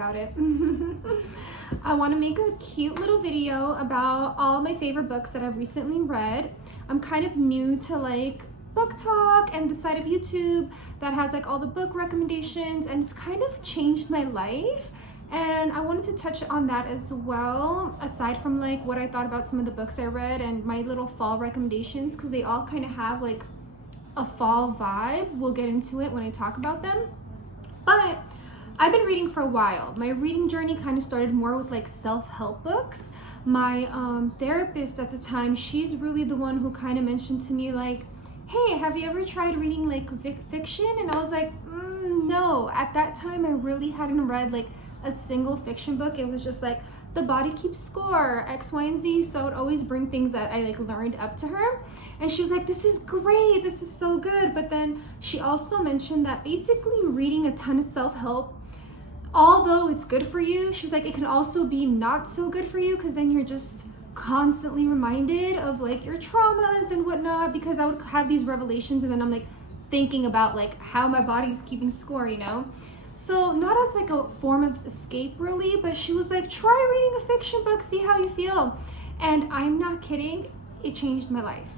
about it. I want to make a cute little video about all my favorite books that I've recently read. I'm kind of new to like book talk and the side of YouTube that has like all the book recommendations, and it's kind of changed my life. And I wanted to touch on that as well, aside from like what I thought about some of the books I read and my little fall recommendations, because they all kind of have like a fall vibe. We'll get into it when I talk about them. But I've been reading for a while. My reading journey kind of started more with like self-help books. My therapist at the time, she's really the one who kind of mentioned to me like, hey, have you ever tried reading like fiction? And I was like, no. At that time, I really hadn't read like a single fiction book. It was just like The Body Keeps Score, X, Y, and Z. So I would always bring things that I like learned up to her. And she was like, this is great, this is so good. But then she also mentioned that basically reading a ton of self-help, although it's good for you, she was like, it can also be not so good for you, because then you're just constantly reminded of like your traumas and whatnot, because I would have these revelations and then I'm like thinking about like how my body's keeping score, you know? So not as like a form of escape really, but she was like, try reading a fiction book, see how you feel. And I'm not kidding, it changed my life.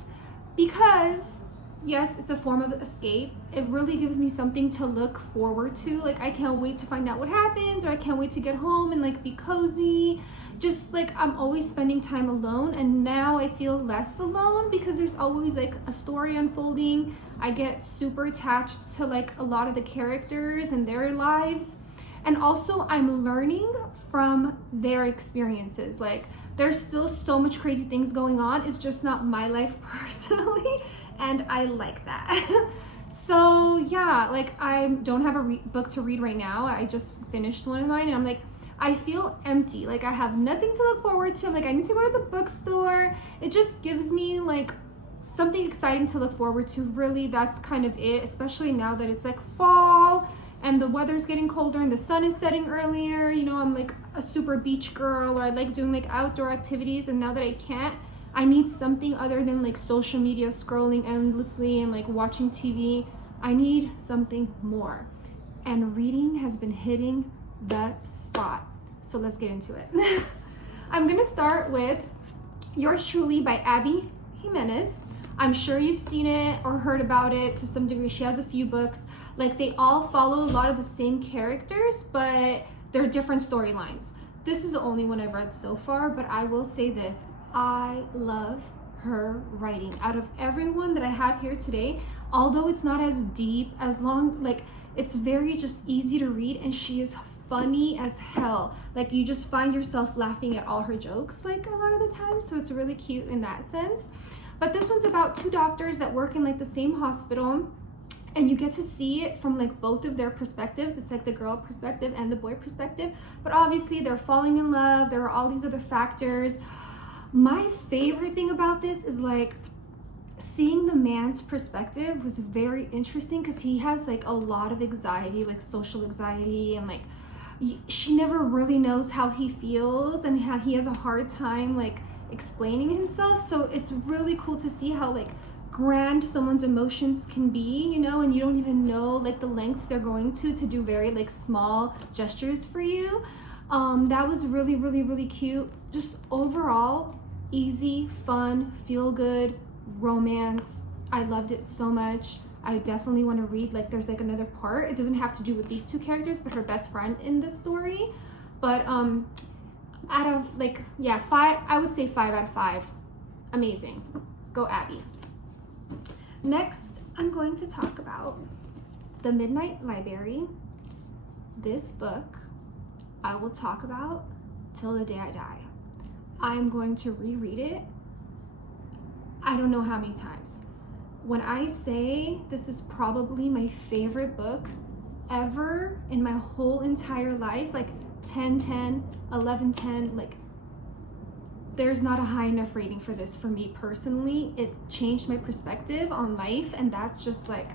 Because yes, it's a form of escape. It really gives me something to look forward to. Like I can't wait to find out what happens, or I can't wait to get home and like be cozy. Just like I'm always spending time alone, and now I feel less alone because there's always like a story unfolding. I get super attached to like a lot of the characters and their lives. And also I'm learning from their experiences. Like there's still so much crazy things going on. It's just not my life personally. And I like that. So yeah, like I don't have a book to read right now. I just finished one of mine and I'm like, I feel empty. Like I have nothing to look forward to. I'm like, I need to go to the bookstore. It just gives me like something exciting to look forward to. Really, that's kind of it, especially now that it's like fall and the weather's getting colder and the sun is setting earlier. You know, I'm like a super beach girl, or I like doing like outdoor activities, and now that I can't, I need something other than like social media scrolling endlessly and like watching TV. I need something more. And reading has been hitting the spot. So let's get into it. I'm gonna start with Yours Truly by Abby Jimenez. I'm sure you've seen it or heard about it to some degree. She has a few books. Like they all follow a lot of the same characters, but they're different storylines. This is the only one I've read so far, but I will say this. I love her writing. Out of everyone that I have here today, although it's not as deep, as long, like it's very just easy to read, and she is funny as hell. Like you just find yourself laughing at all her jokes like a lot of the time. So it's really cute in that sense. But this one's about two doctors that work in like the same hospital, and you get to see it from like both of their perspectives. It's like the girl perspective and the boy perspective, but obviously they're falling in love. There are all these other factors. My favorite thing about this is like seeing the man's perspective was very interesting, because he has like a lot of anxiety, like social anxiety, and like she never really knows how he feels, and how he has a hard time like explaining himself. So it's really cool to see how like grand someone's emotions can be, you know, and you don't even know like the lengths they're going to do very like small gestures for you. That was really, really, really cute. Just overall, easy, fun, feel good romance. I loved it so much. I definitely want to read, like there's like another part. It doesn't have to do with these two characters, but her best friend in the story. But out of like, yeah, I would say 5 out of 5. Amazing. Go Abby. Next, I'm going to talk about The Midnight Library. This book I will talk about till the day I die. I'm going to reread it I don't know how many times. When I say this is probably my favorite book ever in my whole entire life, like 10/10, 11/10, like there's not a high enough rating for this for me personally. It changed my perspective on life, and that's just like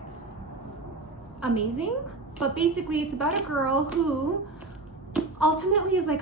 amazing. But basically it's about a girl who ultimately is like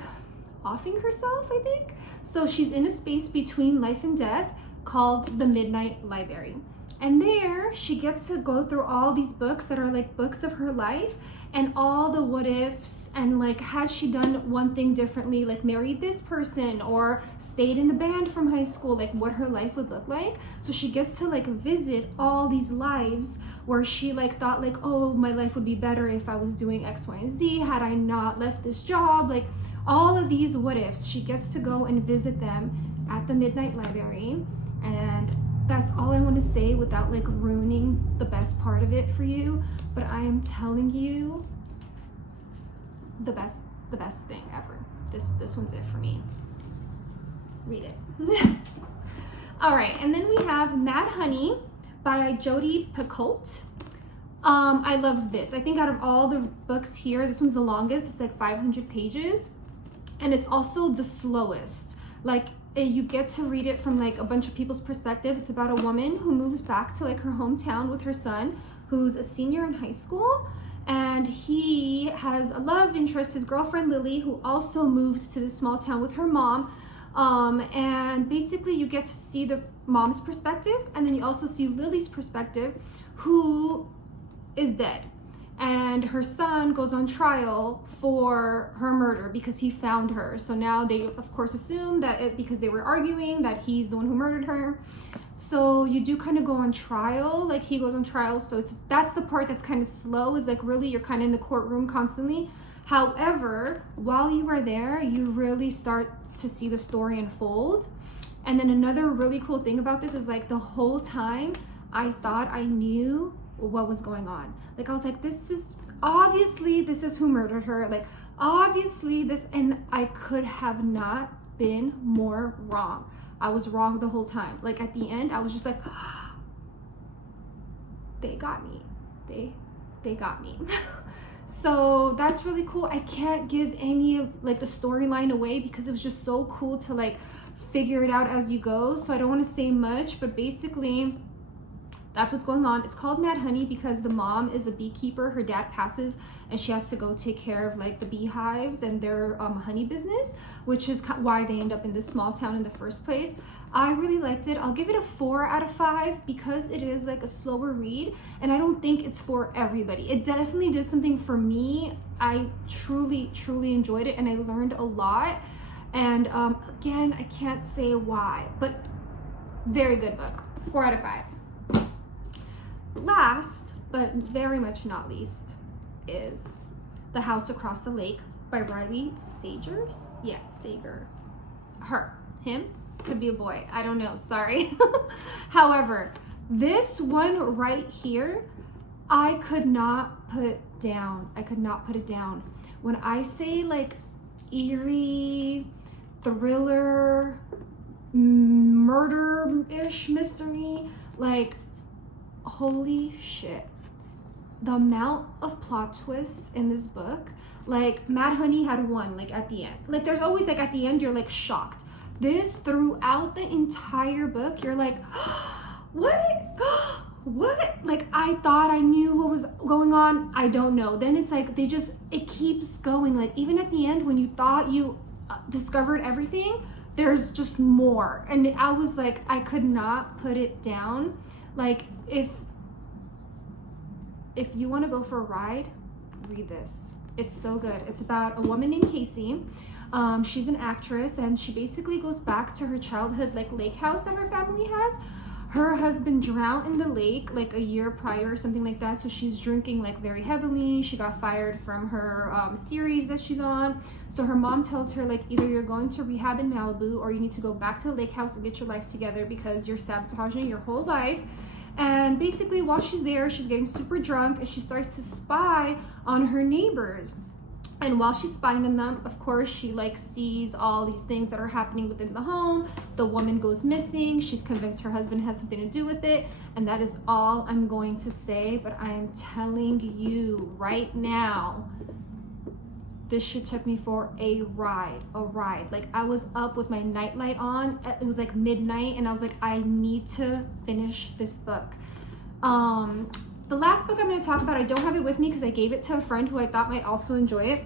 offing herself, I think. So she's in a space between life and death called the Midnight Library. And there she gets to go through all these books that are like books of her life, and all the what ifs, and like, has she done one thing differently, like married this person or stayed in the band from high school, like what her life would look like. So she gets to like visit all these lives where she like thought like, oh, my life would be better if I was doing X, Y, and Z, had I not left this job. Like all of these what ifs, she gets to go and visit them at the Midnight Library. And that's all I want to say without like ruining the best part of it for you. But I am telling you, the best thing ever. This one's it for me. Read it. All right, and then we have Mad Honey by Jodi Picoult. I love this. I think out of all the books here, this one's the longest. It's like 500 pages, and it's also the slowest. Like, you get to read it from like a bunch of people's perspective. It's about a woman who moves back to like her hometown with her son, who's a senior in high school, and he has a love interest, his girlfriend Lily, who also moved to this small town with her mom. And basically you get to see the mom's perspective, and then you also see Lily's perspective, who is dead. And her son goes on trial for her murder because he found her. So now they, of course, assume that because they were arguing, that he's the one who murdered her. So you do kind of go on trial, like he goes on trial. So that's the part that's kind of slow, is like really you're kind of in the courtroom constantly. However, while you are there, you really start to see the story unfold. And then another really cool thing about this is like the whole time I thought I knew what was going on. Like I was like, this is who murdered her, like obviously this, and I could have not been more wrong. I was wrong the whole time. Like at the end I was just like, they got me, they got me. So that's really cool. I can't give any of like the storyline away because it was just so cool to like figure it out as you go. So I don't want to say much, but basically that's what's going on. It's called Mad Honey because the mom is a beekeeper. Her dad passes and she has to go take care of like the beehives and their honey business, which is why they end up in this small town in the first place. I really liked it. I'll give it a 4 out of 5 because it is like a slower read, and I don't think it's for everybody. It definitely did something for me. I truly enjoyed it, and I learned a lot. And again, I can't say why, but very good book. 4 out of 5. Last, but very much not least, is The House Across the Lake by Riley Sager. Yeah, Sager. Her. Him. Could be a boy. I don't know. Sorry. However, this one right here, I could not put down. I could not put it down. When I say like eerie, thriller, murder-ish mystery, like holy shit, the amount of plot twists in this book. Like Mad Honey had one like at the end, like there's always like at the end you're like shocked. This, throughout the entire book, you're like, what what, like I thought I knew what was going on, I don't know. Then it's like it keeps going. Like even at the end when you thought you discovered everything, there's just more. And I was like, I could not put it down. Like if you want to go for a ride, read this. It's so good. It's about a woman named Casey. She's an actress, and she basically goes back to her childhood like lake house that her family has. Her husband drowned in the lake like a year prior or something like that, so she's drinking like very heavily. She got fired from her series that she's on. So her mom tells her like either you're going to rehab in Malibu or you need to go back to the lake house and get your life together because you're sabotaging your whole life. And basically while she's there, she's getting super drunk and she starts to spy on her neighbors. And while she's spying on them, of course, she like sees all these things that are happening within the home. The woman goes missing. She's convinced her husband has something to do with it. And that is all I'm going to say. But I am telling you right now, this shit took me for a ride. Like I was up with my nightlight on. It was like midnight and I was like, I need to finish this book. The last book I'm going to talk about, I don't have it with me because I gave it to a friend who I thought might also enjoy it,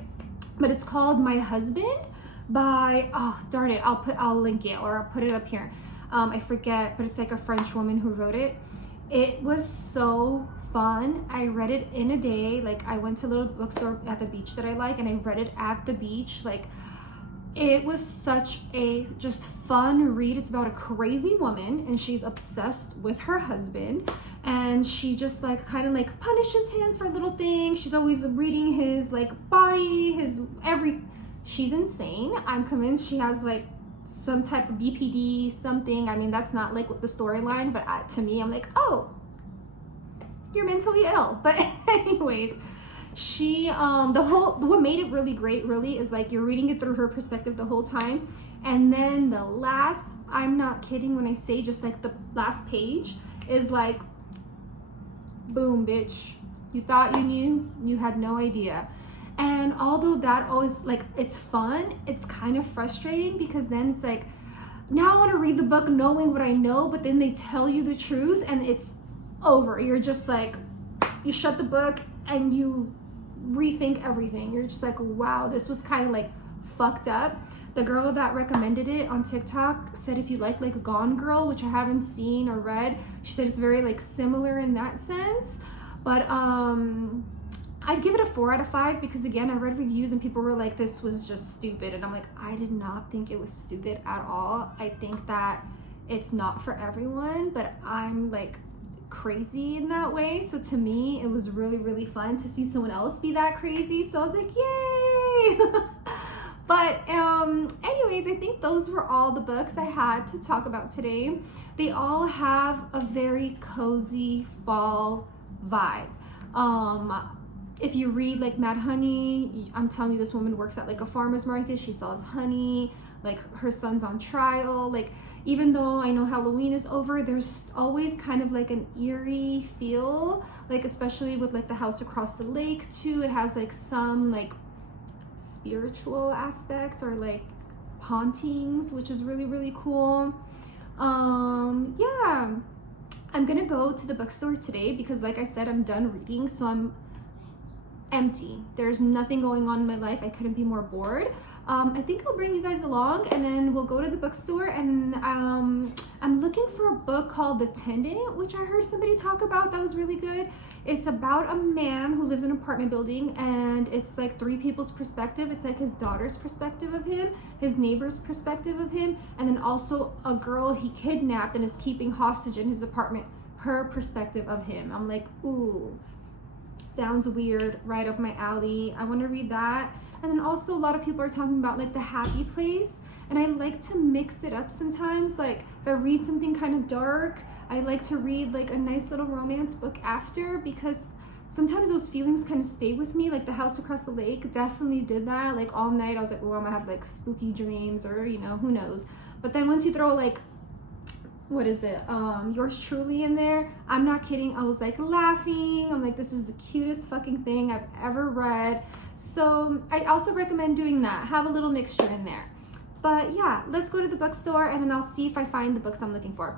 but it's called My Husband by, oh darn it, I'll link it or I'll put it up here. I forget, but it's like a French woman who wrote it. It was so fun. I read it in a day. Like, I went to a little bookstore at the beach that I like, and I read it at the beach. Like, it was such a just fun read. It's about a crazy woman, and she's obsessed with her husband, and she just like kind of like punishes him for little things. She's always reading his like body, his every. She's insane. I'm convinced she has like some type of BPD, something. I mean, that's not like the storyline, but to me, I'm like, oh, you're mentally ill. But anyways, she what made it really great really is like you're reading it through her perspective the whole time, and then the last, I'm not kidding when I say just like the last page is like, boom, bitch, you thought you knew, you had no idea. And although that always, like, it's fun, it's kind of frustrating because then it's like, now I want to read the book knowing what I know, but then they tell you the truth and it's over. You're just like, you shut the book and you rethink everything. You're just like, wow, this was kind of like fucked up. The girl that recommended it on TikTok said if you like Gone Girl, which I haven't seen or read, she said it's very like similar in that sense. But I'd give it a 4 out of 5 because again, I read reviews and people were like, this was just stupid. And I'm like, I did not think it was stupid at all. I think that it's not for everyone, but I'm like crazy in that way. So to me, it was really, really fun to see someone else be that crazy. So I was like, yay. But anyways, I think those were all the books I had to talk about today. They all have a very cozy fall vibe. If you read like Mad Honey, I'm telling you, this woman works at like a farmer's market. She sells honey, like her son's on trial. Like, even though I know Halloween is over, there's always kind of like an eerie feel, like especially with like the house across the lake too. It has like some like spiritual aspects or like hauntings, which is really, really cool. Yeah, I'm gonna go to the bookstore today because like I said, I'm done reading, so I'm empty. There's nothing going on in my life. I couldn't be more bored. I think I'll bring you guys along and then we'll go to the bookstore, and I'm looking for a book called The Tenant, which I heard somebody talk about. That was really good. It's about a man who lives in an apartment building, and it's like 3 people's perspective. It's like his daughter's perspective of him, his neighbor's perspective of him, and then also a girl he kidnapped and is keeping hostage in his apartment, her perspective of him. I'm like, ooh, sounds weird, right up my alley. I want to read that. And then also a lot of people are talking about like The Happy Place, and I like to mix it up sometimes. Like if I read something kind of dark, I like to read like a nice little romance book after, because sometimes those feelings kind of stay with me. Like The House Across the Lake definitely did that. Like all night I was like, oh, I'm gonna have like spooky dreams, or you know, who knows. But then once you throw like, what is it, Yours Truly in there, I'm not kidding, I was like laughing. I'm like, this is the cutest fucking thing I've ever read. So I also recommend doing that. Have a little mixture in there. But yeah, let's go to the bookstore and then I'll see if I find the books I'm looking for.